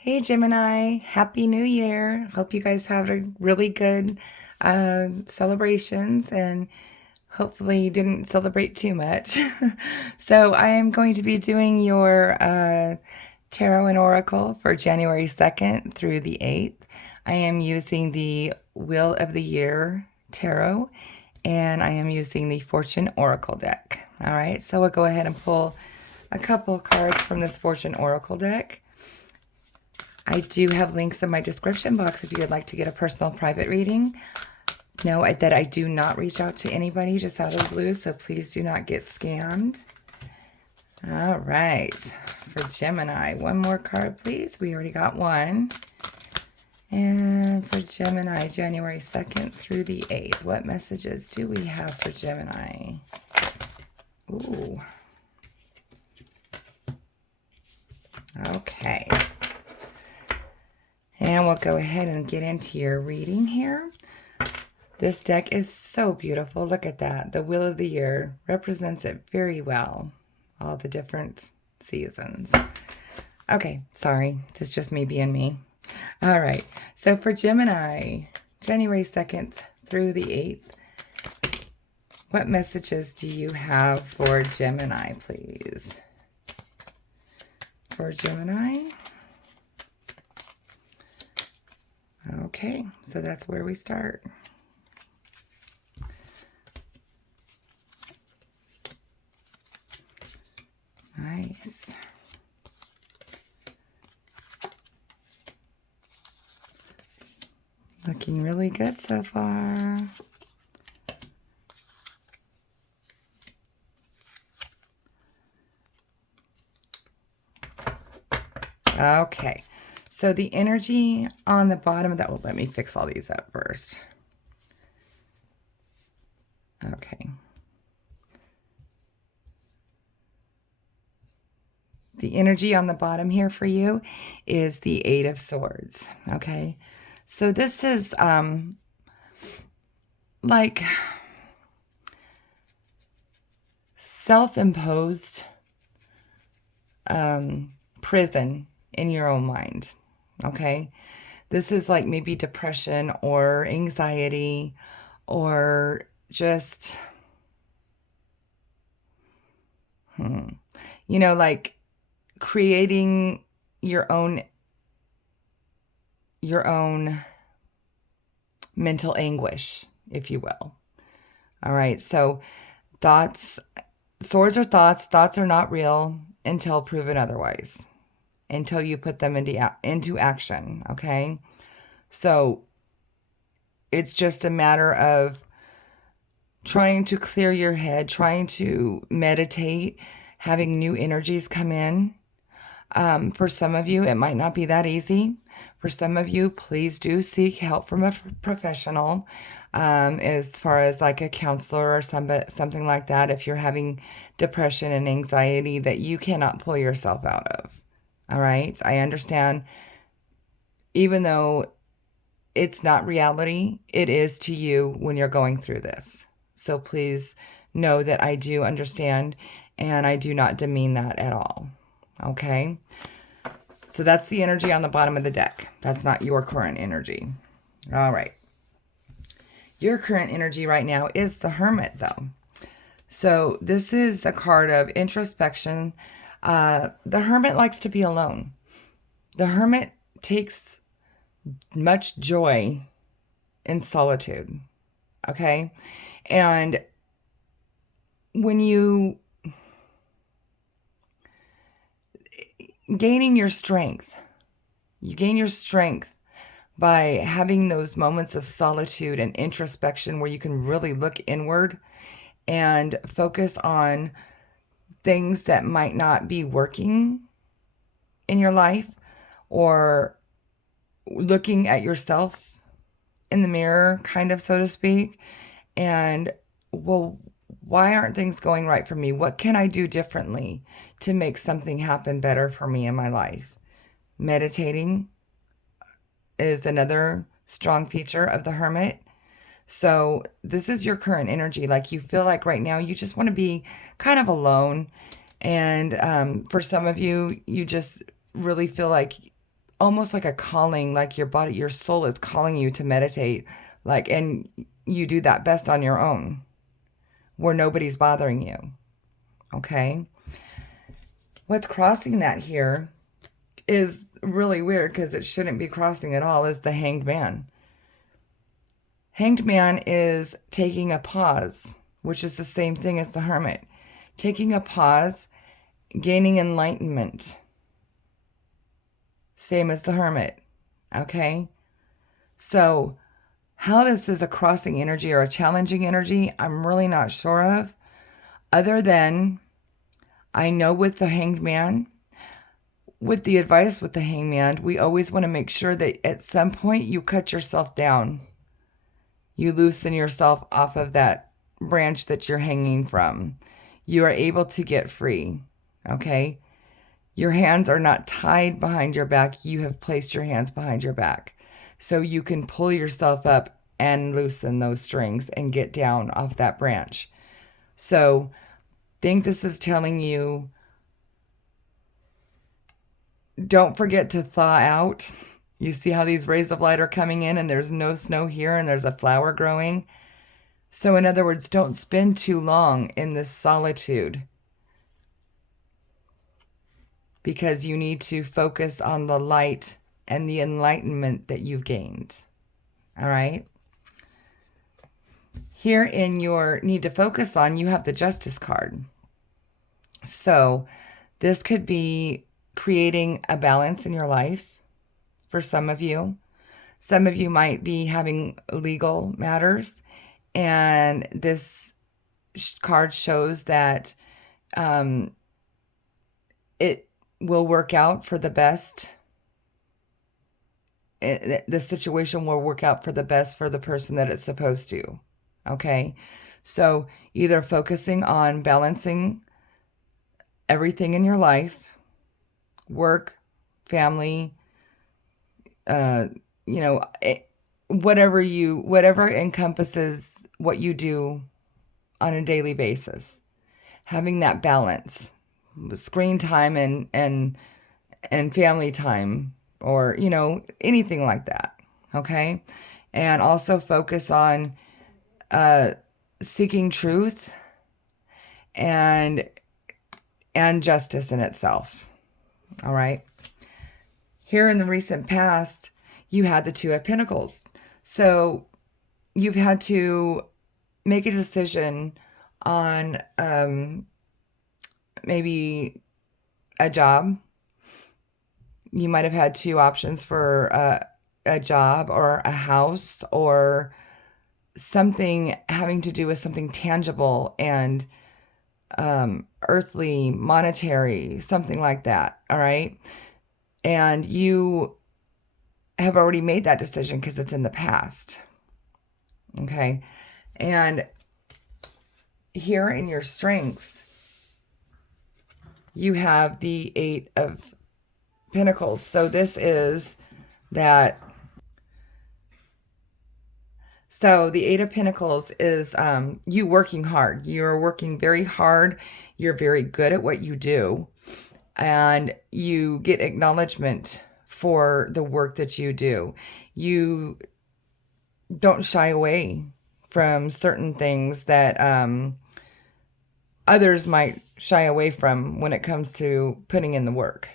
Hey Gemini, Happy New Year. Hope you guys have a really good celebrations and hopefully you didn't celebrate too much. So I am going to be doing your tarot and oracle for January 2nd through the 8th. I am using the Wheel of the Year tarot and I am using the Fortune Oracle deck. All right, so we'll go ahead and pull a couple cards from this Fortune Oracle deck. I do have links in my description box if you would like to get a personal private reading. Know that I do not reach out to anybody just out of the blue, so please do not get scammed. All right, for Gemini, one more card, please. We already got one. And for Gemini, January 2nd through the 8th, what messages do we have for Gemini? Ooh. Okay. And we'll go ahead and get into your reading here. This deck is so beautiful. Look at that. The Wheel of the Year represents it very well. All the different seasons. Okay, sorry. This is just me being me. All right. So for Gemini, January 2nd through the 8th, what messages do you have for Gemini, please? For Gemini. Okay, so that's where we start. Nice. Looking really good so far. Okay, so the energy on the bottom of that, well, let me fix all these up first. Okay. The energy on the bottom here for you is the Eight of Swords, okay? So this is like self-imposed prison in your own mind, okay? This is like maybe depression or anxiety or just, like creating your own mental anguish, if you will. All right, so swords are thoughts are not real until proven otherwise, until you put them into action, okay? So it's just a matter of trying to clear your head, trying to meditate, having new energies come in. For some of you, it might not be that easy. For some of you, please do seek help from a professional, as far as like a counselor or something like that, if you're having depression and anxiety that you cannot pull yourself out of. All right, I understand. Even though it's not reality, it is to you when you're going through this. So please know that I do understand and I do not demean that at all. Okay? So that's the energy on the bottom of the deck. That's not your current energy. All right. Your current energy right now is the Hermit, though. So this is a card of introspection. The Hermit likes to be alone. The Hermit takes much joy in solitude. Okay? And when you gaining your strength, you gain your strength by having those moments of solitude and introspection where you can really look inward and focus on things that might not be working in your life, or looking at yourself in the mirror, kind of, so to speak, and, well, why aren't things going right for me? What can I do differently to make something happen better for me in my life? Meditating is another strong feature of the Hermit. So this is your current energy. Like, you feel like right now you just want to be kind of alone. And for some of you, you just really feel like almost like a calling, like your body, your soul is calling you to meditate, like, and you do that best on your own, where nobody's bothering you. Okay? What's crossing that here is really weird because it shouldn't be crossing at all, is the Hanged Man. Hanged Man is taking a pause, which is the same thing as the Hermit. Taking a pause, gaining enlightenment. Same as the Hermit. Okay? So, how this is a crossing energy or a challenging energy, I'm really not sure of. Other than, I know with the Hanged Man, with the advice with the Hanged Man, we always want to make sure that at some point you cut yourself down. You loosen yourself off of that branch that you're hanging from. You are able to get free. Okay? Your hands are not tied behind your back. You have placed your hands behind your back. So you can pull yourself up and loosen those strings and get down off that branch. So think this is telling you, don't forget to thaw out. You see how these rays of light are coming in and there's no snow here and there's a flower growing. So in other words, don't spend too long in this solitude, because you need to focus on the light and the enlightenment that you've gained. All right? Here in your need to focus on, you have the Justice card. So this could be creating a balance in your life for some of you. Some of you might be having legal matters, and this card shows that it will work out for the best. The situation will work out for the best for the person that it's supposed to. Okay? So either focusing on balancing everything in your life, work, family, whatever encompasses what you do on a daily basis, having that balance, screen time and family time, or anything like that. Okay? And also focus on seeking truth and justice in itself. All right? Here in the recent past, you had the Two of Pentacles. So you've had to make a decision on maybe a job. You might have had two options for a job or a house, or something having to do with something tangible and earthly, monetary, something like that. All right? And you have already made that decision because it's in the past. Okay? And here in your strengths, you have the Eight of Pentacles. So this is that. So the Eight of Pentacles is you working hard. You're working very hard. You're very good at what you do. And you get acknowledgement for the work that you do. You don't shy away from certain things that others might shy away from when it comes to putting in the work.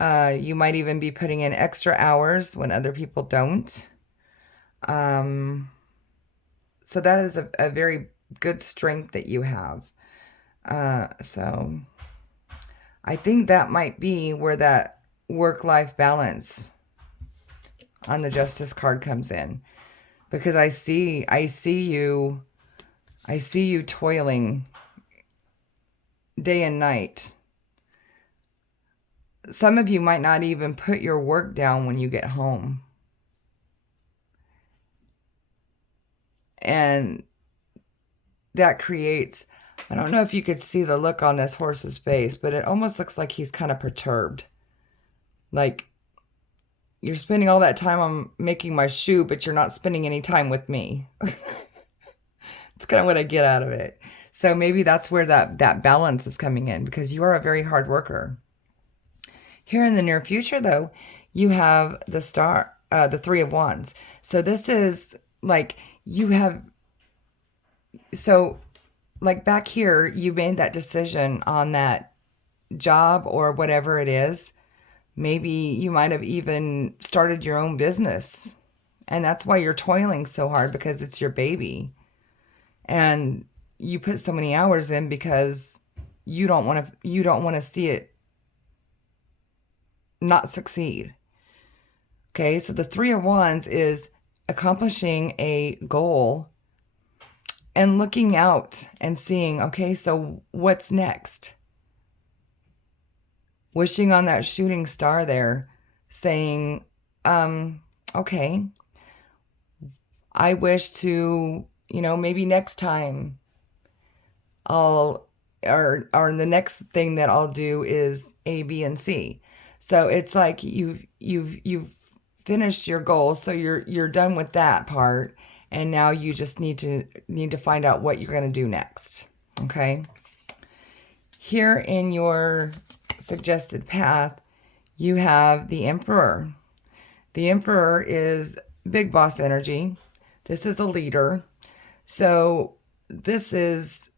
You might even be putting in extra hours when other people don't. So that is a very good strength that you have. So I think that might be where that work-life balance on the Justice card comes in, because I see you toiling day and night. Some of you might not even put your work down when you get home. And that creates, I don't know if you could see the look on this horse's face, but it almost looks like he's kind of perturbed. Like, you're spending all that time on making my shoe, but you're not spending any time with me. It's kind of what I get out of it. So maybe that's where that balance is coming in, because you are a very hard worker. Here in the near future, though, you have the Three of Wands. So this is like you have, so like back here, you made that decision on that job or whatever it is. Maybe you might have even started your own business. And that's why you're toiling so hard, because it's your baby. And you put so many hours in because you don't want to see it not succeed. Okay? So the 3 of Wands is accomplishing a goal and looking out and seeing, okay, so what's next? Wishing on that shooting star there, saying, okay, I wish to, maybe next time I'll, or the next thing that I'll do is A, B, and C. So it's like you've finished your goal, so you're done with that part, and now you just need to find out what you're going to do next. Okay? Here in your suggested path, you have the Emperor. The Emperor is big boss energy. This is a leader. So this is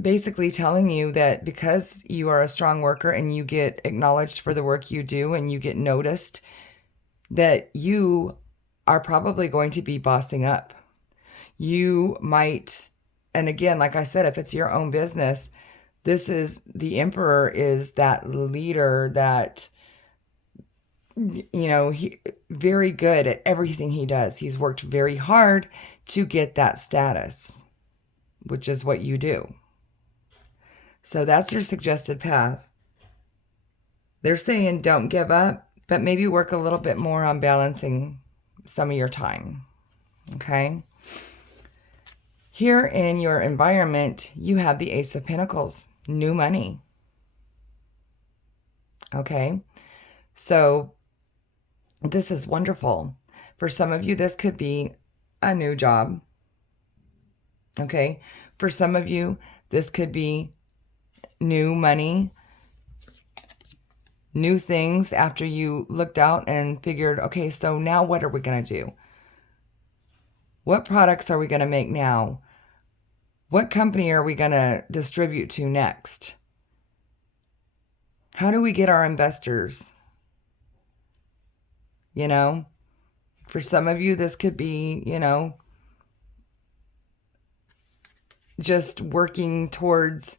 basically telling you that because you are a strong worker and you get acknowledged for the work you do and you get noticed, that you are probably going to be bossing up. You might, and again, like I said, if it's your own business, this is the Emperor is that leader that, he very good at everything he does. He's worked very hard to get that status, which is what you do. So that's your suggested path. They're saying don't give up, but maybe work a little bit more on balancing some of your time. Okay? Here in your environment, you have the Ace of Pentacles, new money. Okay? So this is wonderful. For some of you, this could be a new job. Okay? For some of you, this could be new money, new things after you looked out and figured, okay, so now what are we going to do? What products are we going to make now? What company are we going to distribute to next? How do we get our investors? For some of you, this could be, just working towards,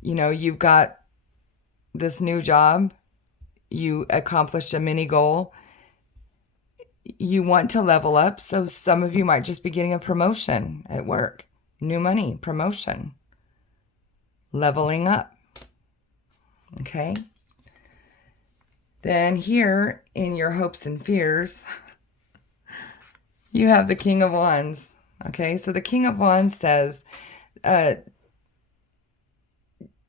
you've got this new job, you accomplished a mini goal, you want to level up. So some of you might just be getting a promotion at work, new money, promotion, leveling up. Okay. Then here in your hopes and fears, you have the King of Wands. Okay. So the King of Wands says,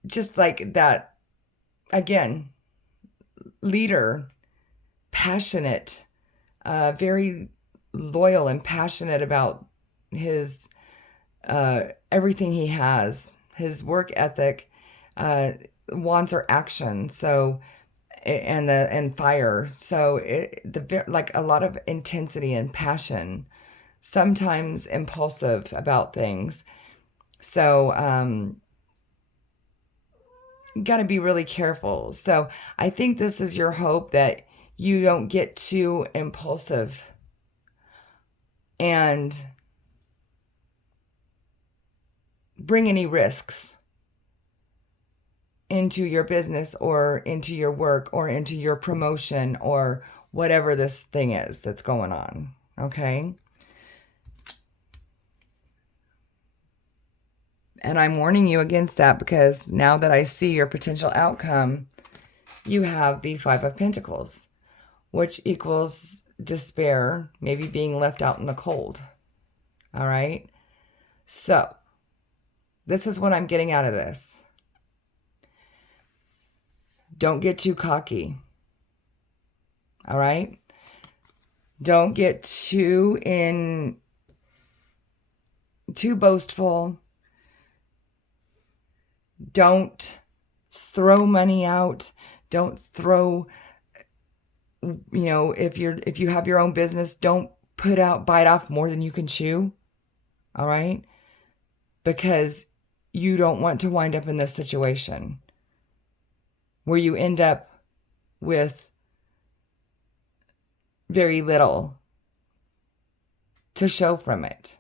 just like that, again, leader, passionate, very loyal and passionate about his everything he has, his work ethic. Wands are action, so and fire. So like a lot of intensity and passion, sometimes impulsive about things. So got to be really careful. So I think this is your hope, that you don't get too impulsive and bring any risks into your business or into your work or into your promotion or whatever this thing is that's going on. Okay? And I'm warning you against that, because now that I see your potential outcome, you have the Five of Pentacles, which equals despair, maybe being left out in the cold. All right? So, this is what I'm getting out of this. Don't get too cocky. All right? Don't get too boastful. Don't throw money out. Don't throw if you have your own business, don't bite off more than you can chew. All right? Because you don't want to wind up in this situation where you end up with very little to show from it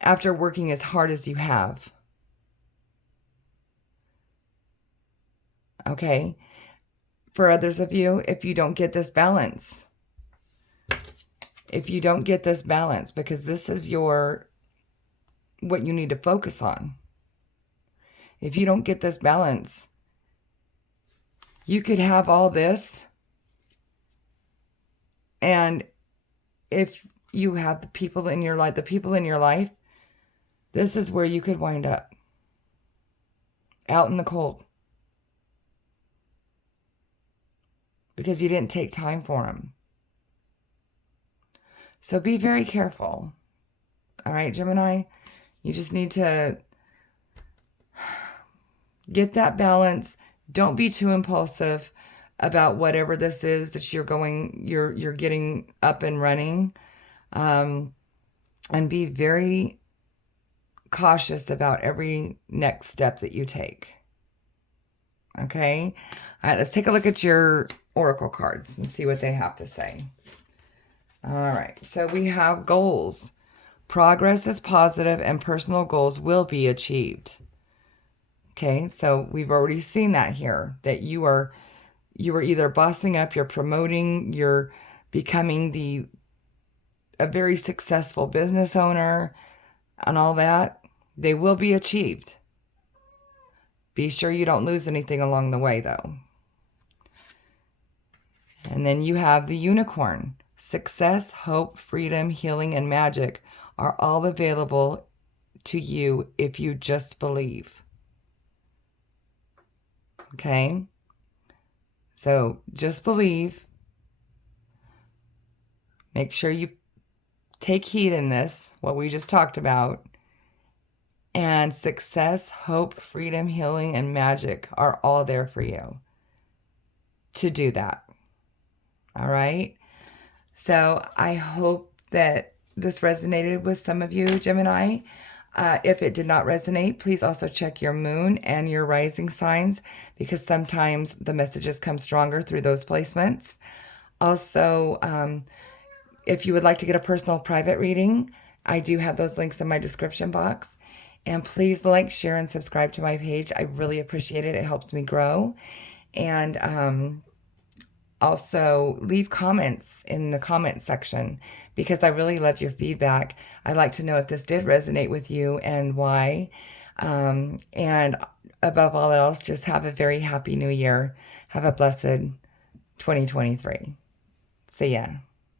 after working as hard as you have. Okay? For others of you, if you don't get this balance, because this is what you need to focus on. If you don't get this balance, you could have all this, and if you have the people in your life, this is where you could wind up. Out in the cold. Because you didn't take time for them. So be very careful. All right, Gemini? You just need to get that balance. Don't be too impulsive about whatever this is that you're getting up and running. And be very cautious about every next step that you take. Okay? All right, let's take a look at your oracle cards and see what they have to say. All right, so we have goals. Progress is positive and personal goals will be achieved. Okay, so we've already seen that here, that you are either bossing up, you're promoting, you're becoming a very successful business owner and all that. They will be achieved. Be sure you don't lose anything along the way, though. And then you have the unicorn. Success, hope, freedom, healing, and magic are all available to you if you just believe. Okay? So just believe. Make sure you take heed in this, what we just talked about. And success, hope, freedom, healing, and magic are all there for you to do that. All right? So I hope that this resonated with some of you, Gemini. If it did not resonate, please also check your moon and your rising signs, because sometimes the messages come stronger through those placements. Also, if you would like to get a personal private reading, I do have those links in my description box. And please like, share, and subscribe to my page. I really appreciate it. It helps me grow. And also leave comments in the comment section, because I really love your feedback. I'd like to know if this did resonate with you and why. And above all else, just have a very happy new year. Have a blessed 2023. See ya.